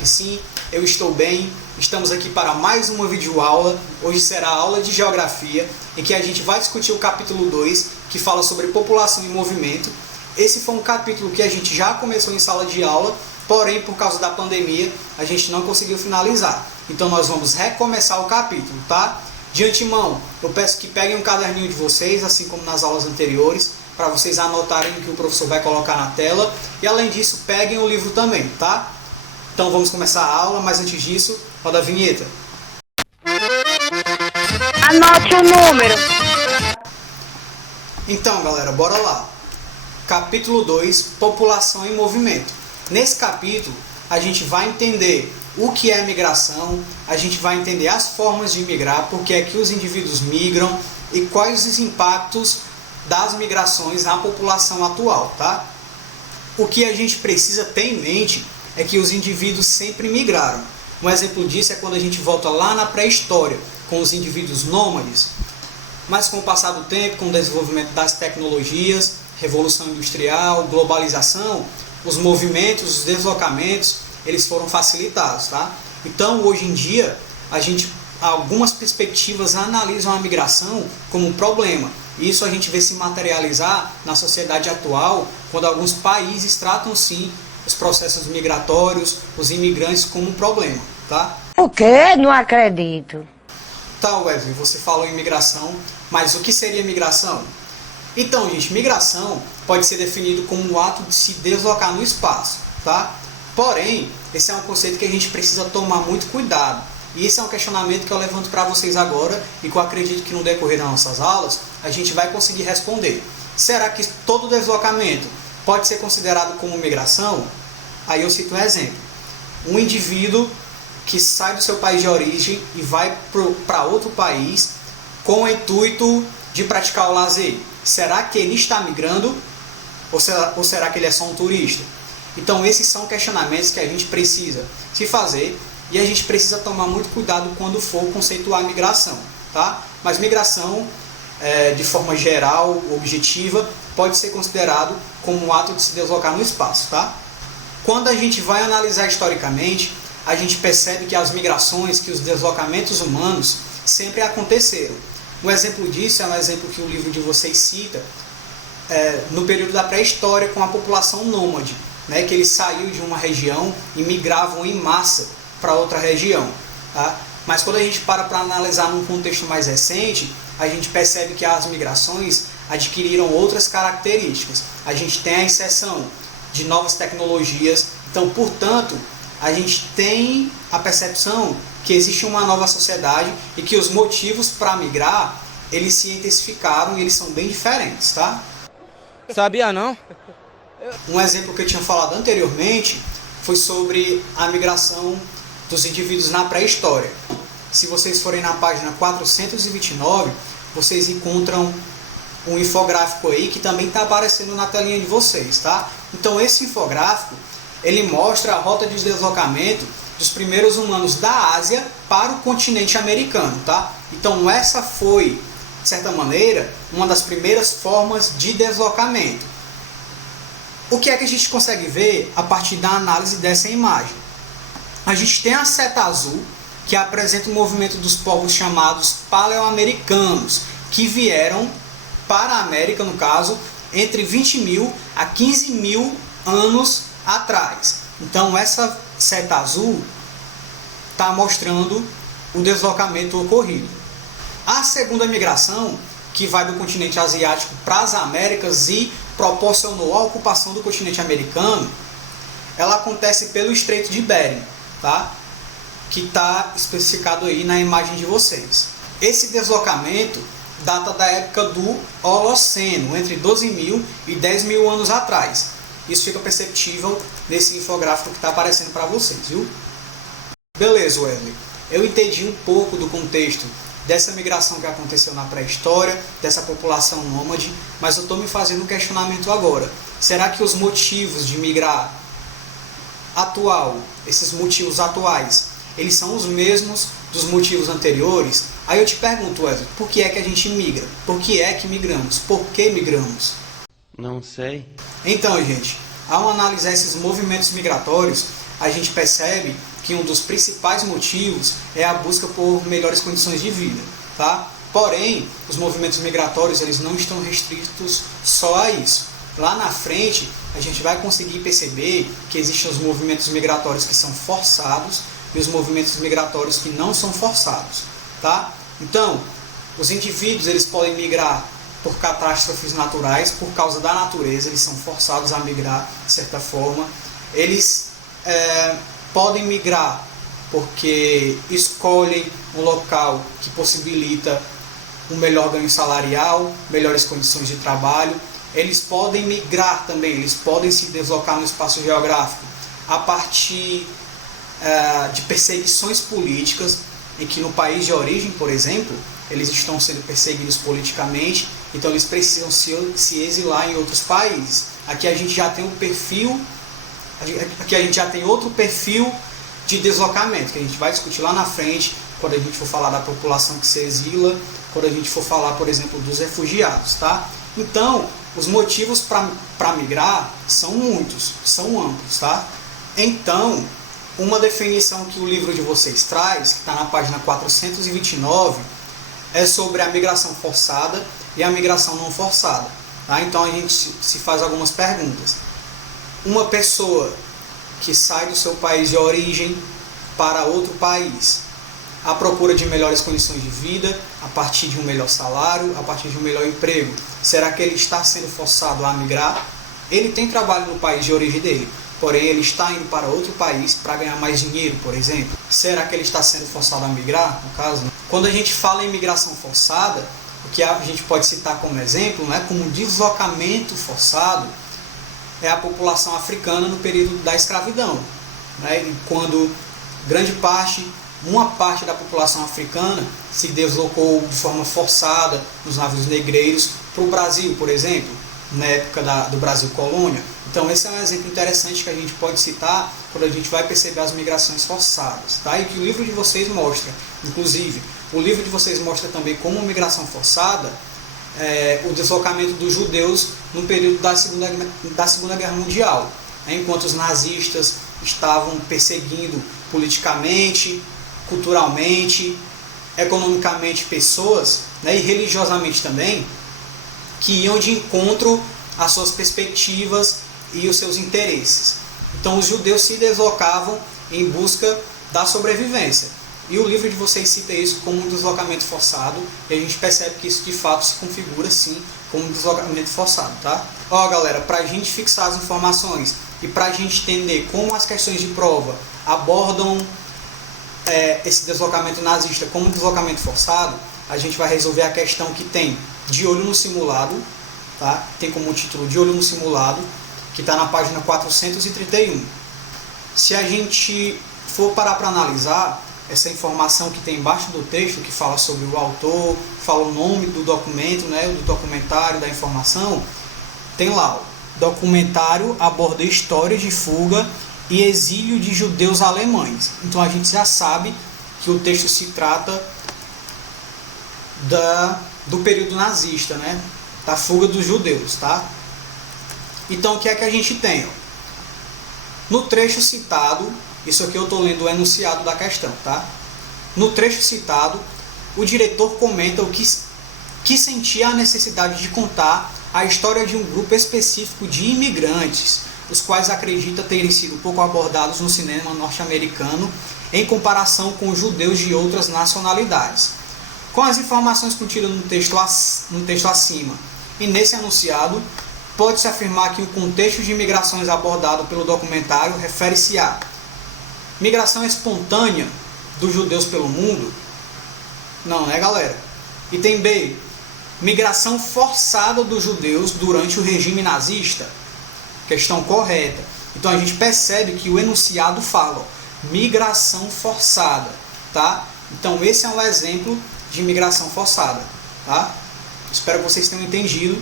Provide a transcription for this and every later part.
que sim, eu estou bem. Estamos aqui para mais uma videoaula. Hoje será a aula de Geografia, em que a gente vai discutir o capítulo 2, que fala sobre população em movimento. Esse foi um capítulo que a gente já começou em sala de aula, porém, por causa da pandemia, a gente não conseguiu finalizar. Então nós vamos recomeçar o capítulo, tá? De antemão, eu peço que peguem um caderninho de vocês, assim como nas aulas anteriores, para vocês anotarem o que o professor vai colocar na tela. E além disso, peguem o livro também, tá? Então vamos começar a aula, mas antes disso, roda a vinheta. Anote o número. Então, galera, bora lá. Capítulo 2, População em Movimento. Nesse capítulo, a gente vai entender o que é migração, a gente vai entender as formas de migrar, porque é que os indivíduos migram e quais os impactos das migrações na população atual, tá? O que a gente precisa ter em mente é que os indivíduos sempre migraram. Um exemplo disso é quando a gente volta lá na pré-história, com os indivíduos nômades. Mas com o passar do tempo, com o desenvolvimento das tecnologias, revolução industrial, globalização, os movimentos, os deslocamentos, eles foram facilitados, tá? Então, hoje em dia, algumas perspectivas analisam a migração como um problema. Isso a gente vê se materializar na sociedade atual, quando alguns países tratam sim os processos migratórios, os imigrantes como um problema, tá? O quê? Não acredito. Tá, Wesley, você falou em migração, mas o que seria migração? Então, gente, migração pode ser definido como o ato de se deslocar no espaço, tá? Porém, esse é um conceito que a gente precisa tomar muito cuidado. E esse é um questionamento que eu levanto para vocês agora e que eu acredito que no decorrer das nossas aulas a gente vai conseguir responder. Será que todo deslocamento pode ser considerado como migração? Aí eu cito um exemplo. Um indivíduo que sai do seu país de origem e vai para outro país com o intuito de praticar o lazer. Será que ele está migrando ou será que ele é só um turista? Então esses são questionamentos que a gente precisa se fazer e a gente precisa tomar muito cuidado quando for conceituar migração, tá? Mas migração, de forma geral, objetiva, pode ser considerado como um ato de se deslocar no espaço, tá? Quando a gente vai analisar historicamente, a gente percebe que as migrações, que os deslocamentos humanos sempre aconteceram. Um exemplo disso é um exemplo que o livro de vocês cita, no período da pré-história com a população nômade, né, que eles saíam de uma região e migravam em massa para outra região, tá? Mas quando a gente para analisar num contexto mais recente, a gente percebe que as migrações adquiriram outras características. A gente tem a inserção de novas tecnologias, então, portanto, a gente tem a percepção que existe uma nova sociedade e que os motivos para migrar, eles se intensificaram e eles são bem diferentes, tá? Sabia não? Um exemplo que eu tinha falado anteriormente foi sobre a migração dos indivíduos na pré-história. Se vocês forem na página 429, vocês encontram um infográfico aí que também está aparecendo na telinha de vocês, tá? Então esse infográfico, ele mostra a rota de deslocamento dos primeiros humanos da Ásia para o continente americano, tá? Então essa foi, de certa maneira, uma das primeiras formas de deslocamento. O que é que a gente consegue ver a partir da análise dessa imagem? A gente tem a seta azul, que apresenta o movimento dos povos chamados paleoamericanos, que vieram para a América, no caso, entre 20 mil a 15 mil anos atrás. Então essa seta azul está mostrando o deslocamento ocorrido. A segunda migração, que vai do continente asiático para as Américas e proporcionou a ocupação do continente americano, ela acontece pelo Estreito de Bering, tá? Que está especificado aí na imagem de vocês. Esse deslocamento data da época do Holoceno, entre 12 mil e 10 mil anos atrás. Isso fica perceptível nesse infográfico que está aparecendo para vocês, viu? Beleza, Wesley. Eu entendi um pouco do contexto dessa migração que aconteceu na pré-história, dessa população nômade, mas eu estou me fazendo um questionamento agora. Será que os motivos de migrar esses motivos atuais, eles são os mesmos dos motivos anteriores? Aí eu te pergunto, Wesley, por que é que a gente migra? Por que é que migramos? Por que migramos? Não sei. Então, gente, ao analisar esses movimentos migratórios, a gente percebe que um dos principais motivos é a busca por melhores condições de vida, tá? Porém, os movimentos migratórios eles não estão restritos só a isso. Lá na frente, a gente vai conseguir perceber que existem os movimentos migratórios que são forçados e os movimentos migratórios que não são forçados, tá? Então, os indivíduos eles podem migrar por catástrofes naturais, por causa da natureza, eles são forçados a migrar de certa forma. Eles podem migrar porque escolhem um local que possibilita um melhor ganho salarial, melhores condições de trabalho. Eles podem migrar também, eles podem se deslocar no espaço geográfico a partir de perseguições políticas, em que no país de origem, por exemplo, eles estão sendo perseguidos politicamente, então eles precisam se exilar em outros países. Aqui a gente já tem outro perfil de deslocamento, que a gente vai discutir lá na frente, quando a gente for falar da população que se exila, quando a gente for falar, por exemplo, dos refugiados, tá? Então, os motivos para migrar são muitos, são amplos, tá? Então, uma definição que o livro de vocês traz, que está na página 429, é sobre a migração forçada e a migração não forçada, tá? Então, a gente se faz algumas perguntas. Uma pessoa que sai do seu país de origem para outro país, à procura de melhores condições de vida, a partir de um melhor salário, a partir de um melhor emprego. Será que ele está sendo forçado a migrar? Ele tem trabalho no país de origem dele, porém ele está indo para outro país para ganhar mais dinheiro, por exemplo. Será que ele está sendo forçado a migrar, no caso? Quando a gente fala em migração forçada, o que a gente pode citar como exemplo, né, como deslocamento forçado, é a população africana no período da escravidão, né, quando uma parte da população africana se deslocou de forma forçada nos navios negreiros para o Brasil, por exemplo, na época do Brasil colônia. Então esse é um exemplo interessante que a gente pode citar quando a gente vai perceber as migrações forçadas, tá? E que o livro de vocês mostra, inclusive, o livro de vocês mostra também como migração forçada o deslocamento dos judeus no período da Segunda Guerra Mundial, enquanto os nazistas estavam perseguindo politicamente, culturalmente, economicamente pessoas, né, e religiosamente também, que iam de encontro às suas perspectivas e os seus interesses. Então os judeus se deslocavam em busca da sobrevivência. E o livro de vocês cita isso como um deslocamento forçado, e a gente percebe que isso de fato se configura sim como um deslocamento forçado, tá? Ó galera, para a gente fixar as informações e para a gente entender como as questões de prova abordam esse deslocamento nazista como um deslocamento forçado, a gente vai resolver a questão que tem De Olho no Simulado, tá? Tem como título De Olho no Simulado, que está na página 431. Se a gente for parar para analisar essa informação que tem embaixo do texto, que fala sobre o autor, fala o nome do documento, né, do documentário, da informação, tem lá, ó, documentário aborda histórias de fuga e exílio de judeus alemães. Então a gente já sabe que o texto se trata do período nazista, né, da fuga dos judeus, tá? Então o que é que a gente tem? Ó? No trecho citado, isso aqui eu estou lendo o enunciado da questão, tá? No trecho citado, o diretor comenta que sentia a necessidade de contar a história de um grupo específico de imigrantes, os quais acredita terem sido pouco abordados no cinema norte-americano em comparação com judeus de outras nacionalidades. Com as informações contidas no texto acima e nesse enunciado, pode-se afirmar que o contexto de migrações abordado pelo documentário refere-se a migração espontânea dos judeus pelo mundo? Não, né, galera? Item B. Migração forçada dos judeus durante o regime nazista? Questão correta. Então a gente percebe que o enunciado fala migração forçada, tá? Então esse é um exemplo de migração forçada, tá? Espero que vocês tenham entendido.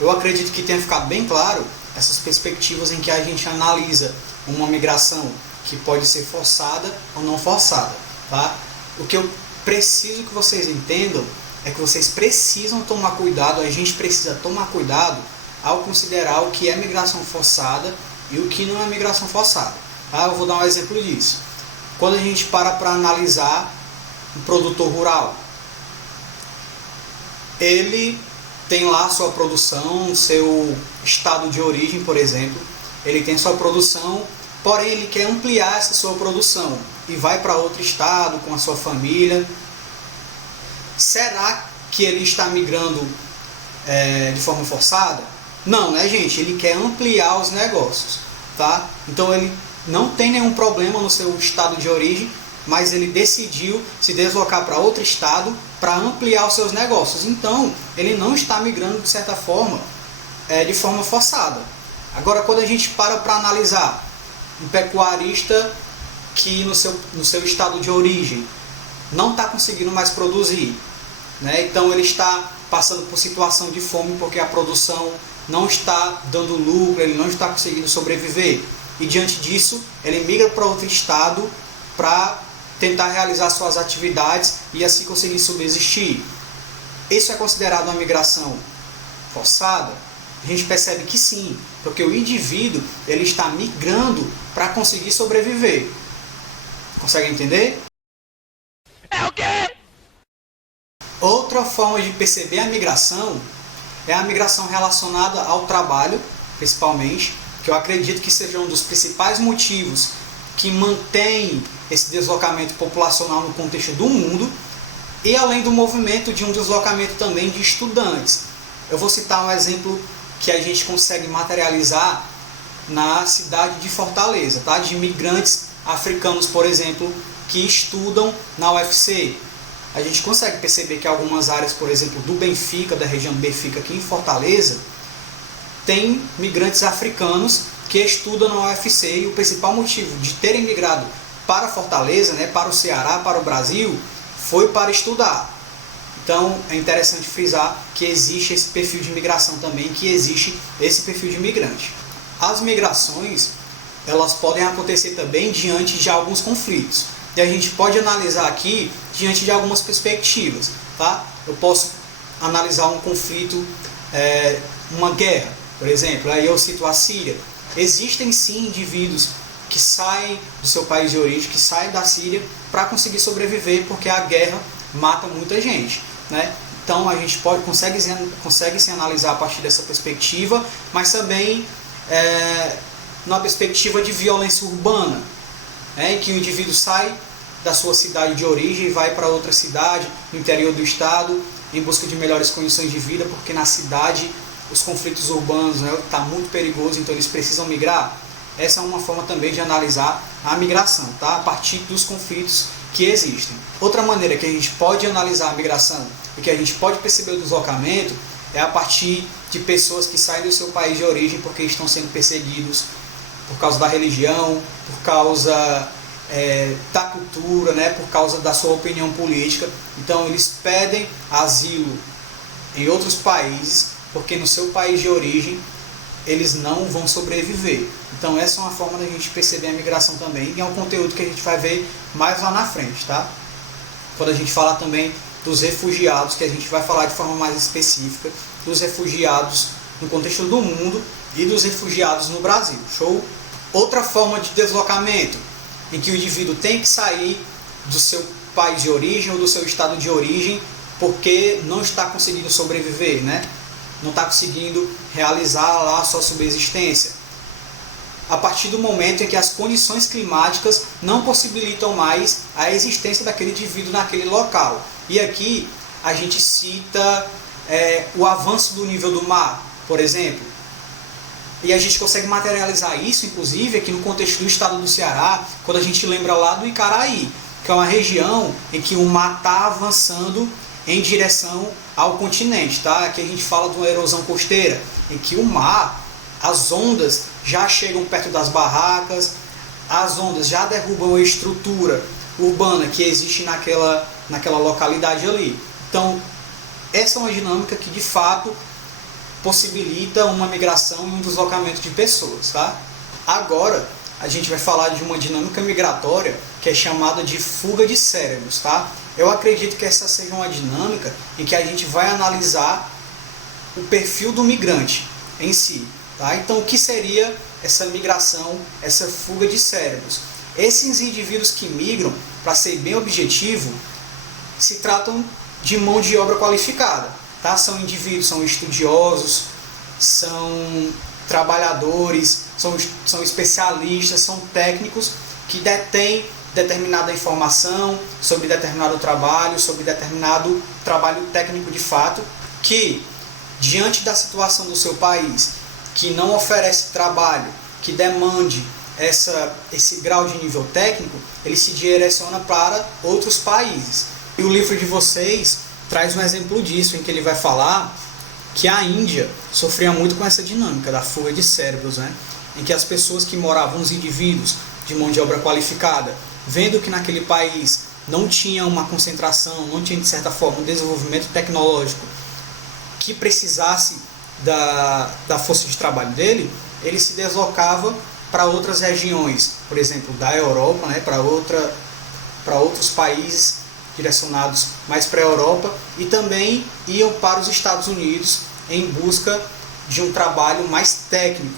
Eu acredito que tenha ficado bem claro essas perspectivas em que a gente analisa uma migração que pode ser forçada ou não forçada, tá? O que eu preciso que vocês entendam é que vocês precisam tomar cuidado, a gente precisa tomar cuidado ao considerar o que é migração forçada e o que não é migração forçada. Tá? Eu vou dar um exemplo disso. Quando a gente para analisar um produtor rural, ele tem lá sua produção, seu estado de origem, por exemplo, ele tem sua produção, porém ele quer ampliar essa sua produção e vai para outro estado com a sua família. Será que ele está migrando de forma forçada? Não, né, gente? Ele quer ampliar os negócios, tá? Então ele não tem nenhum problema no seu estado de origem, mas ele decidiu se deslocar para outro estado para ampliar os seus negócios. Então, ele não está migrando, de certa forma, de forma forçada. Agora, quando a gente para analisar um pecuarista que no seu estado de origem não está conseguindo mais produzir, né? Então ele está passando por situação de fome porque a produção não está dando lucro, ele não está conseguindo sobreviver. E diante disso, ele migra para outro estado para tentar realizar suas atividades e assim conseguir subsistir. Isso é considerado uma migração forçada? A gente percebe que sim, porque o indivíduo ele está migrando para conseguir sobreviver. Consegue entender? É o quê? Outra forma de perceber a migração é a migração relacionada ao trabalho, principalmente, que eu acredito que seja um dos principais motivos que mantém esse deslocamento populacional no contexto do mundo, e além do movimento de um deslocamento também de estudantes. Eu vou citar um exemplo que a gente consegue materializar na cidade de Fortaleza, tá? De imigrantes africanos, por exemplo, que estudam na UFC. A gente consegue perceber que algumas áreas, por exemplo, do Benfica, da região do Benfica aqui em Fortaleza, tem migrantes africanos que estudam na UFC, e o principal motivo de terem migrado para Fortaleza, né, para o Ceará, para o Brasil, foi para estudar. Então é interessante frisar que existe esse perfil de migração também, que existe esse perfil de imigrante. As migrações, elas podem acontecer também diante de alguns conflitos. E a gente pode analisar aqui diante de algumas perspectivas. Tá? Eu posso analisar um conflito, uma guerra, por exemplo. Aí eu cito a Síria. Existem sim indivíduos que saem do seu país de origem, que saem da Síria para conseguir sobreviver, porque a guerra mata muita gente, né? Então a gente consegue se analisar a partir dessa perspectiva, mas também na perspectiva de violência urbana, né? Em que o indivíduo sai da sua cidade de origem e vai para outra cidade, no interior do estado, em busca de melhores condições de vida, porque na cidade os conflitos urbanos, né, está muito perigoso, então eles precisam migrar. Essa é uma forma também de analisar a migração, tá? A partir dos conflitos que existem. Outra maneira que a gente pode analisar a migração e que a gente pode perceber o deslocamento é a partir de pessoas que saem do seu país de origem porque estão sendo perseguidos por causa da religião, por causa da cultura, né, por causa da sua opinião política. Então eles pedem asilo em outros países porque no seu país de origem eles não vão sobreviver. Então essa é uma forma da gente perceber a migração também, e é um conteúdo que a gente vai ver mais lá na frente, tá? Quando a gente fala também dos refugiados, que a gente vai falar de forma mais específica dos refugiados no contexto do mundo e dos refugiados no Brasil, show? Outra forma de deslocamento, em que o indivíduo tem que sair do seu país de origem ou do seu estado de origem porque não está conseguindo sobreviver, né? Não está conseguindo realizar lá a sua subsistência. A partir do momento em que as condições climáticas não possibilitam mais a existência daquele indivíduo naquele local. E aqui a gente cita o avanço do nível do mar, por exemplo. E a gente consegue materializar isso, inclusive, aqui no contexto do estado do Ceará, quando a gente lembra lá do Icaraí, que é uma região em que o mar está avançando em direção ao continente, tá? Aqui a gente fala de uma erosão costeira, em que o mar, as ondas já chegam perto das barracas, as ondas já derrubam a estrutura urbana que existe naquela localidade ali. Então, essa é uma dinâmica que de fato possibilita uma migração e um deslocamento de pessoas, tá? Agora, a gente vai falar de uma dinâmica migratória que é chamada de fuga de cérebros, tá? Eu acredito que essa seja uma dinâmica em que a gente vai analisar o perfil do migrante. em si. Tá? Então, o que seria essa migração, essa fuga de cérebros? Esses indivíduos que migram, para ser bem objetivo, se tratam de mão de obra qualificada. Tá? São indivíduos, são estudiosos, são trabalhadores, são especialistas, são técnicos que detêm determinada informação sobre determinado trabalho, sobre determinado trabalho técnico de fato, que diante da situação do seu país, que não oferece trabalho, que demande esse grau de nível técnico, ele se direciona para outros países. E o livro de vocês traz um exemplo disso, em que ele vai falar que a Índia sofria muito com essa dinâmica da fuga de cérebros, né? Em que as pessoas que moravam, os indivíduos de mão de obra qualificada, vendo que naquele país não tinha uma concentração, não tinha de certa forma um desenvolvimento tecnológico que precisasse da força de trabalho dele, ele se deslocava para outras regiões, por exemplo, da Europa, né, para outros países direcionados mais para a Europa, e também iam para os Estados Unidos em busca de um trabalho mais técnico.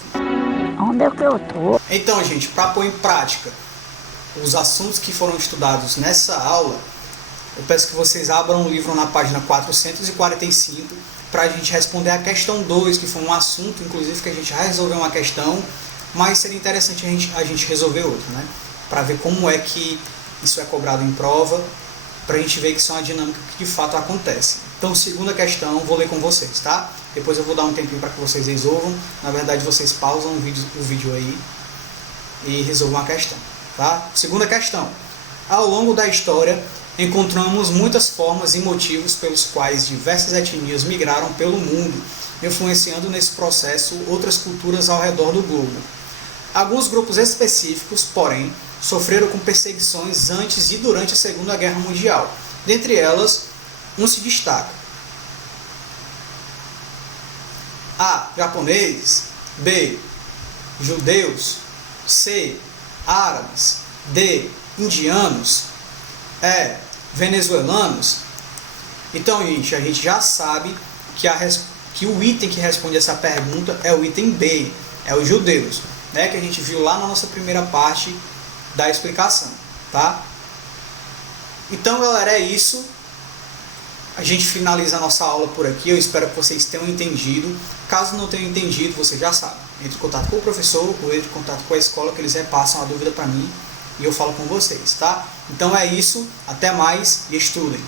Onde é que eu tô? Então, gente, para pôr em prática os assuntos que foram estudados nessa aula, eu peço que vocês abram o livro na página 445 para a gente responder a questão 2, que foi um assunto, inclusive, que a gente já resolveu uma questão, mas seria interessante a gente resolver outra, né? Para ver como é que isso é cobrado em prova, para a gente ver que isso é uma dinâmica que de fato acontece. Então, segunda questão, vou ler com vocês, tá? Depois eu vou dar um tempinho para que vocês resolvam. Na verdade, vocês pausam o vídeo aí e resolvam a questão, tá? Segunda questão. Ao longo da história, encontramos muitas formas e motivos pelos quais diversas etnias migraram pelo mundo, influenciando nesse processo outras culturas ao redor do globo. Alguns grupos específicos, porém, sofreram com perseguições antes e durante a Segunda Guerra Mundial. Dentre elas, um se destaca. A. Japoneses. B. Judeus. C. Árabes. D. Indianos. E. Venezuelanos. Então, gente, a gente já sabe que o item que responde essa pergunta é o item B, é os judeus, né, que a gente viu lá na nossa primeira parte da explicação, tá? Então, galera, é isso. A gente finaliza a nossa aula por aqui. Eu espero que vocês tenham entendido. Caso não tenham entendido, vocês já sabem. Entre em contato com o professor ou entre em contato com a escola, que eles repassam a dúvida para mim e eu falo com vocês, tá? Então é isso. Até mais e estudem.